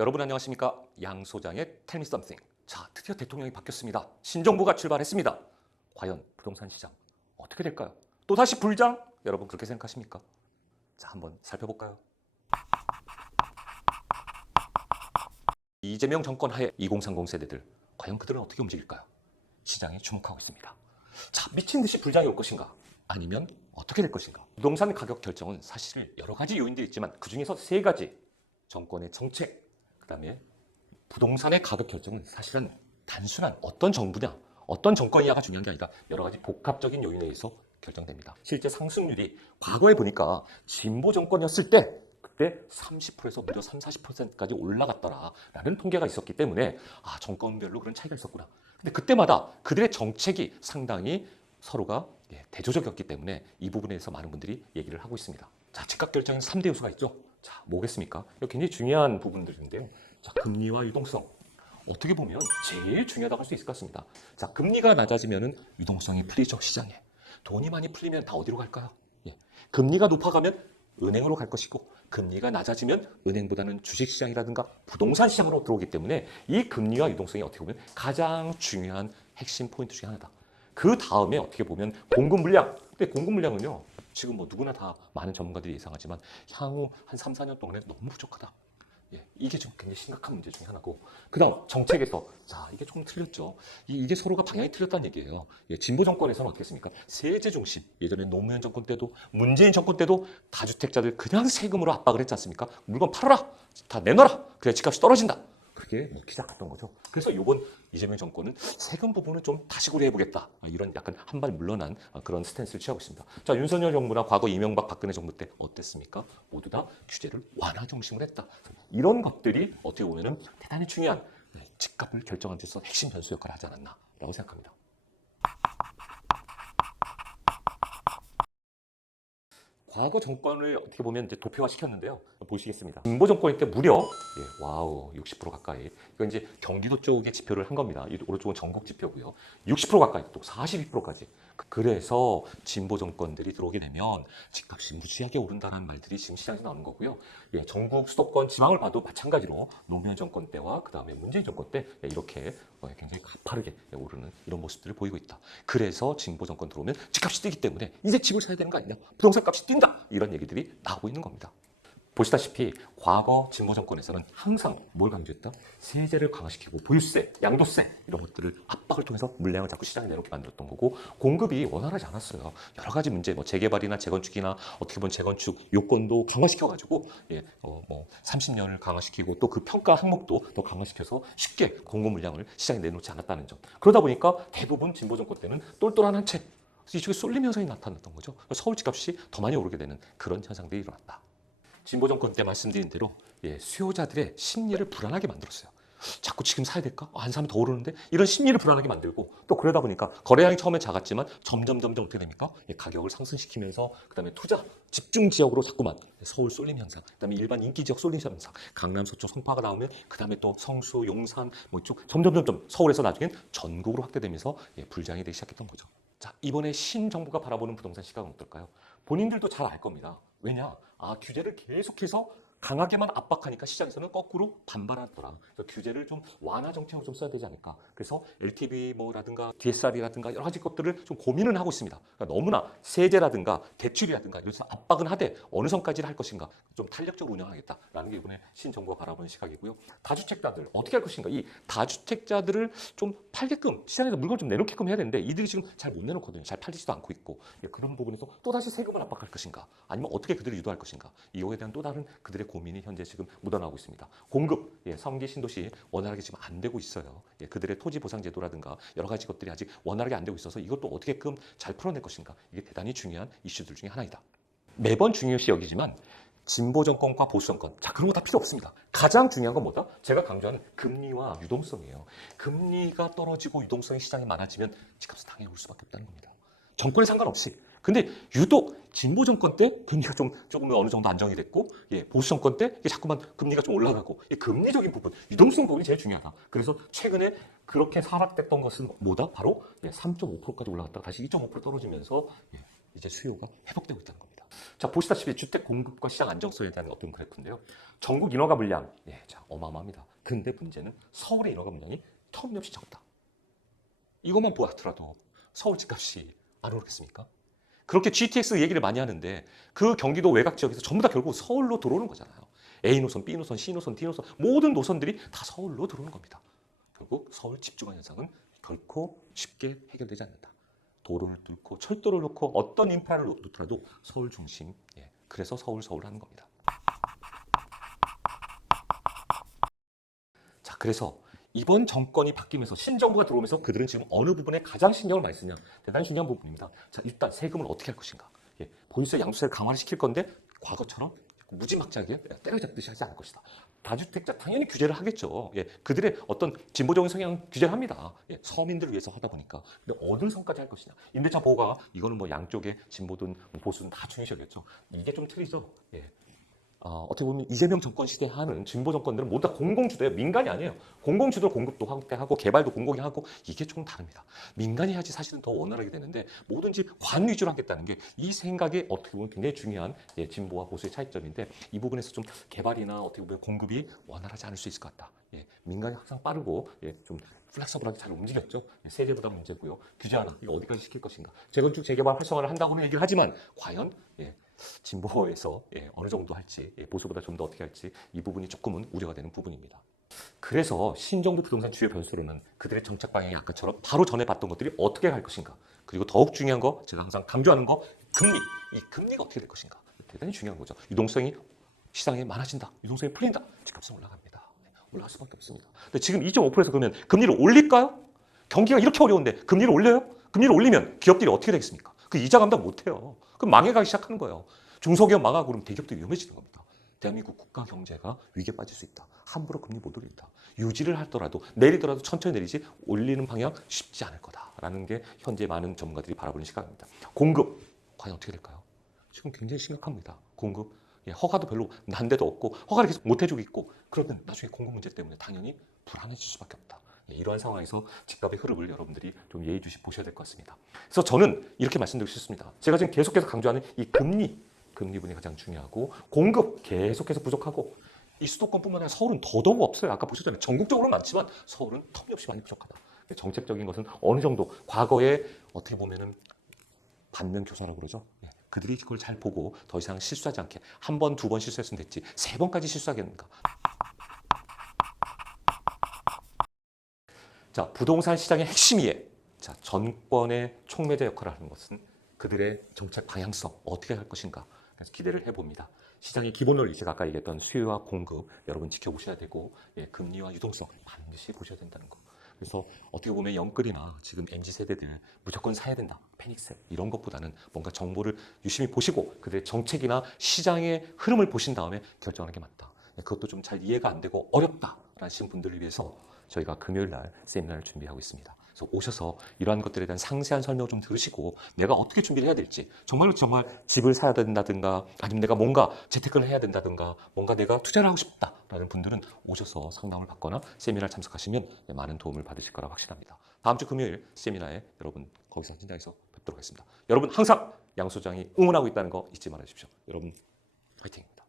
여러분 안녕하십니까? 양 소장의 Tell Me Something. 자, 드디어 대통령이 바뀌었습니다. 신정부가 출발했습니다. 과연 부동산 시장 어떻게 될까요? 또다시 불장? 여러분 그렇게 생각하십니까? 자, 한번 살펴볼까요? 이재명 정권 하에 2030 세대들, 과연 그들은 어떻게 움직일까요? 시장에 주목하고 있습니다. 자, 미친 듯이 불장이 올 것인가? 아니면 어떻게 될 것인가? 부동산 가격 결정은 사실 여러 가지 요인들이 있지만 그 중에서 세 가지, 정권의 정책, 그 다음에 부동산의 가격 결정은 사실은 단순한 어떤 정부냐, 어떤 정권이냐가 중요한 게 아니라 여러 가지 복합적인 요인에 의해서 결정됩니다. 실제 상승률이 과거에 보니까 진보 정권이었을 때 그때 30%에서 무려 30, 40%까지 올라갔더라라는 통계가 있었기 때문에 정권별로 그런 차이가 있었구나. 근데 그때마다 그들의 정책이 상당히 서로가 대조적이었기 때문에 이 부분에 대해서 많은 분들이 얘기를 하고 있습니다. 자, 즉각 결정인 3대 요소가 있죠. 자, 뭐겠습니까? 이거 굉장히 중요한 부분들인데요. 자, 금리와 유동성. 어떻게 보면 제일 중요하다고 할 수 있을 것 같습니다. 자, 금리가 낮아지면은 유동성이 풀리죠, 시장에. 돈이 많이 풀리면 다 어디로 갈까요? 금리가 높아가면 은행으로 갈 것이고, 금리가 낮아지면 은행보다는 주식시장이라든가 부동산 시장으로 들어오기 때문에 이 금리와 유동성이 어떻게 보면 가장 중요한 핵심 포인트 중에 하나다. 그 다음에 어떻게 보면 공급 물량. 근데 공급 물량은요, 지금 뭐 누구나 다 많은 전문가들이 예상하지만 향후 한 3, 4년 동안에 너무 부족하다. 이게 좀 굉장히 심각한 문제 중에 하나고, 그 다음 정책에서 자, 이게 조금 틀렸죠. 이게 서로가 방향이 틀렸다는 얘기예요. 진보 정권에서는 어떻게 했습니까? 세제 중심. 예전에 노무현 정권 때도 문재인 정권 때도 다주택자들 그냥 세금으로 압박을 했지 않습니까? 물건 팔아라, 다 내놔라, 그래야 집값이 떨어진다. 그게 먹히지 않았던 거죠. 그래서 이번 이재명 정권은 세금 부분은 좀 다시 고려해보겠다, 이런 약간 한 발 물러난 그런 스탠스를 취하고 있습니다. 자, 윤석열 정부나 과거 이명박 박근혜 정부 때 어땠습니까? 모두 다 규제를 완화 중심으로 했다. 이런 것들이 어떻게 보면 대단히 중요한 집값을 결정하는 데서 핵심 변수 역할을 하지 않았나라고 생각합니다. 과거 정권을 어떻게 보면 이제 도표화 시켰는데요. 보시겠습니다. 진보 정권일 때 무려 와우, 60% 가까이. 이건 이제 경기도 쪽의 지표를 한 겁니다. 이 오른쪽은 전국 지표고요. 60% 가까이, 또 42%까지. 그래서 진보 정권들이 들어오게 되면 집값이 무지하게 오른다는 말들이 지금 시장에서 나오는 거고요. 전국 수도권 지방을 봐도 마찬가지로 노무현 정권 때와 그 다음에 문재인 정권 때 이렇게 굉장히 가파르게 오르는 이런 모습들을 보이고 있다. 그래서 진보 정권 들어오면 집값이 뛰기 때문에 이제 집을 사야 되는 거 아니냐, 부동산 값이 뛴다, 이런 얘기들이 나오고 있는 겁니다. 보시다시피 과거 진보 정권에서는 항상 뭘 강조했다? 세제를 강화시키고 보유세, 양도세 이런 것들을 압박을 통해서 물량을 자꾸 시장에 내놓게 만들었던 거고, 공급이 원활하지 않았어요. 여러 가지 문제, 뭐 재개발이나 재건축이나 어떻게 보면 재건축 요건도 강화시켜가지고 30년을 강화시키고 또 그 평가 항목도 더 강화시켜서 쉽게 공급 물량을 시장에 내놓지 않았다는 점. 그러다 보니까 대부분 진보 정권 때는 똘똘한 한 채, 이쪽에 쏠림 현상이 나타났던 거죠. 서울 집값이 더 많이 오르게 되는 그런 현상들이 일어났다. 진보 정권 때 말씀드린 대로 수요자들의 심리를 불안하게 만들었어요. 자꾸 지금 사야 될까? 안 사면 더 오르는데? 이런 심리를 불안하게 만들고, 또 그러다 보니까 거래량이 처음에 작았지만 점점 어떻게 됩니까? 가격을 상승시키면서 그다음에 투자 집중 지역으로 자꾸만 서울 쏠림 현상, 그다음에 일반 인기 지역 쏠림 현상, 강남 서쪽 성파가 나오면 그다음에 또 성수, 용산 이쪽 점점 서울에서 나중엔 전국으로 확대되면서 불장이 되기 시작했던 거죠. 자, 이번에 신정부가 바라보는 부동산 시각은 어떨까요? 본인들도 잘 알 겁니다. 왜냐? 규제를 계속해서 강하게만 압박하니까 시장에서는 거꾸로 반발하더라. 그래서 규제를 좀 완화 정책으로 좀 써야 되지 않을까. 그래서 LTV 라든가 DSR이라든가 여러 가지 것들을 좀 고민을 하고 있습니다. 그러니까 너무나 세제라든가 대출이라든가 이래서 압박은 하되 어느 선까지를 할 것인가, 좀 탄력적으로 운영하겠다라는 게 이번에 신정부가 바라보는 시각이고요. 다주택자들 어떻게 할 것인가. 이 다주택자들을 좀 팔게끔 시장에서 물건을 좀 내놓게끔 해야 되는데 이들이 지금 잘 못 내놓거든요. 잘 팔리지도 않고 있고, 그런 부분에서 또다시 세금을 압박할 것인가, 아니면 어떻게 그들을 유도할 것인가, 이거에 대한 또 다른 그들의 고민이 현재 지금 묻어나오고 있습니다. 공급, 3기 신도시 원활하게 지금 안 되고 있어요. 그들의 토지 보상 제도라든가 여러 가지 것들이 아직 원활하게 안 되고 있어서 이것도 어떻게끔 잘 풀어낼 것인가, 이게 대단히 중요한 이슈들 중에 하나이다. 매번 중요시 여기지만 진보 정권과 보수 정권, 자, 그런 거 다 필요 없습니다. 가장 중요한 건 뭐다? 제가 강조하는 금리와 유동성이에요. 금리가 떨어지고 유동성이 시장에 많아지면 집값은 당연히 올 수밖에 없다는 겁니다. 정권에 상관없이. 근데 유독 진보 정권 때 금리가 조금 어느 정도 안정이 됐고, 보수 정권 때 자꾸만 금리가 좀 올라가고, 금리적인 부분, 유동성 부분이 제일 중요하다. 그래서 최근에 그렇게 하락됐던 것은 뭐다? 바로 3.5%까지 올라갔다가 다시 2.5% 떨어지면서 이제 수요가 회복되고 있다는 겁니다. 자, 보시다시피 주택 공급과 시장 안정성에 대한 어떤 그래프인데요. 전국 인허가 물량, 자, 어마어마합니다. 근데 문제는 서울의 인허가 물량이 터무니없이 적다. 이것만 보았더라도 서울 집값이 안 오르겠습니까? 그렇게 GTX 얘기를 많이 하는데 그 경기도 외곽 지역에서 전부 다 결국 서울로 들어오는 거잖아요. A 노선, B 노선, C 노선, D 노선 모든 노선들이 다 서울로 들어오는 겁니다. 결국 서울 집중화 현상은 결코 쉽게 해결되지 않는다. 도로를 뚫고 철도를 놓고 어떤 인프라를 놓더라도 서울 중심, 그래서 서울 하는 겁니다. 자, 그래서 이번 정권이 바뀌면서 신정부가 들어오면서 그들은 지금 어느 부분에 가장 신경을 많이 쓰냐, 대단히 중요한 부분입니다. 자, 일단 세금을 어떻게 할 것인가. 보유세 양도세를 강화를 시킬 건데 과거처럼 무지막지하게 때려잡듯이 하지 않을 것이다. 다주택자 당연히 규제를 하겠죠. 그들의 어떤 진보적인 성향 규제를 합니다. 서민들을 위해서 하다 보니까. 근데 어느 선까지 할 것이냐. 임대차 보호가 이거는 뭐 양쪽에 진보든 보수든 다 중요시하겠죠. 이게 좀 틀리죠. 어떻게 보면 이재명 정권 시대에 하는 진보 정권들은 모두 다 공공주도예요. 민간이 아니에요. 공공주도 공급도 하고 개발도 공공이 하고 이게 조금 다릅니다. 민간이 해야지 사실은 더 원활하게 되는데 뭐든지 관 위주로 하겠다는 게 이 생각이 어떻게 보면 굉장히 중요한 진보와 보수의 차이점인데 이 부분에서 좀 개발이나 어떻게 보면 공급이 원활하지 않을 수 있을 것 같다. 민간이 항상 빠르고 좀 플렉서블하게 잘 움직였죠. 세제 부담 문제고요. 규제 하나 이거 어디까지 시킬 것인가. 재건축 재개발 활성화를 한다고는 얘기를 하지만 과연 진보에서 어느 정도 할지 보수보다 좀 더 어떻게 할지 이 부분이 조금은 우려가 되는 부분입니다. 그래서 신정부 부동산 주요 변수로는 그들의 정책 방향이 아까처럼 바로 전에 봤던 것들이 어떻게 갈 것인가. 그리고 더욱 중요한 거 제가 항상 강조하는 거 금리. 이 금리가 어떻게 될 것인가. 대단히 중요한 거죠. 유동성이 시장에 많아진다. 유동성이 풀린다. 집값은 올라갑니다. 올라갈 수밖에 없습니다. 근데 지금 2.5%에서 그러면 금리를 올릴까요? 경기가 이렇게 어려운데 금리를 올려요? 금리를 올리면 기업들이 어떻게 되겠습니까? 그 이자 감당 못해요. 그럼 망해가기 시작하는 거예요. 중소기업 망하고 그러면 대기업도 위험해지는 겁니다. 대한민국 국가 경제가 위기에 빠질 수 있다. 함부로 금리 못 올린다. 유지를 하더라도 내리더라도 천천히 내리지 올리는 방향 쉽지 않을 거다라는 게 현재 많은 전문가들이 바라보는 시각입니다. 공급 과연 어떻게 될까요? 지금 굉장히 심각합니다. 공급 허가도 별로 난 데도 없고 허가를 계속 못 해주고 있고 그러면 나중에 공급 문제 때문에 당연히 불안해질 수밖에 없다. 이러한 상황에서 집값의 흐름을 여러분들이 좀 예의주시 보셔야 될 것 같습니다. 그래서 저는 이렇게 말씀드리고 싶습니다. 제가 지금 계속해서 강조하는 이 금리 분이 가장 중요하고 공급 계속해서 부족하고 이 수도권뿐만 아니라 서울은 더더욱 없어요. 아까 보셨잖아요. 전국적으로 많지만 서울은 터무니없이 많이 부족하다. 정책적인 것은 어느 정도 과거에 어떻게 보면은 받는 교사라고 그러죠. 그들이 그걸 잘 보고 더 이상 실수하지 않게 한 번, 두 번 실수했으면 됐지 세 번까지 실수하겠는가. 자, 부동산 시장의 핵심이에 자, 정권의 촉매자 역할을 하는 것은 그들의 정책 방향성 어떻게 할 것인가. 그래서 기대를 해봅니다. 시장의 기본 원리 제가 아까 얘기했던 수요와 공급 여러분 지켜보셔야 되고 금리와 유동성 반드시 보셔야 된다는 거. 그래서 어떻게 보면 영끌이나 지금 MZ세대들 무조건 사야 된다. 패닉셀 이런 것보다는 뭔가 정보를 유심히 보시고 그들의 정책이나 시장의 흐름을 보신 다음에 결정하는 게 맞다. 그것도 좀 잘 이해가 안 되고 어렵다라는 분들을 위해서 저희가 금요일 날 세미나를 준비하고 있습니다. 그래서 오셔서 이러한 것들에 대한 상세한 설명을 좀 들으시고 내가 어떻게 준비를 해야 될지 정말 집을 사야 된다든가 아니면 내가 뭔가 재테크를 해야 된다든가 뭔가 내가 투자를 하고 싶다라는 분들은 오셔서 상담을 받거나 세미나를 참석하시면 많은 도움을 받으실 거라고 확신합니다. 다음 주 금요일 세미나에 여러분 거기서 현장에서 뵙도록 하겠습니다. 여러분 항상 양 소장이 응원하고 있다는 거 잊지 말아주십시오. 여러분 화이팅입니다.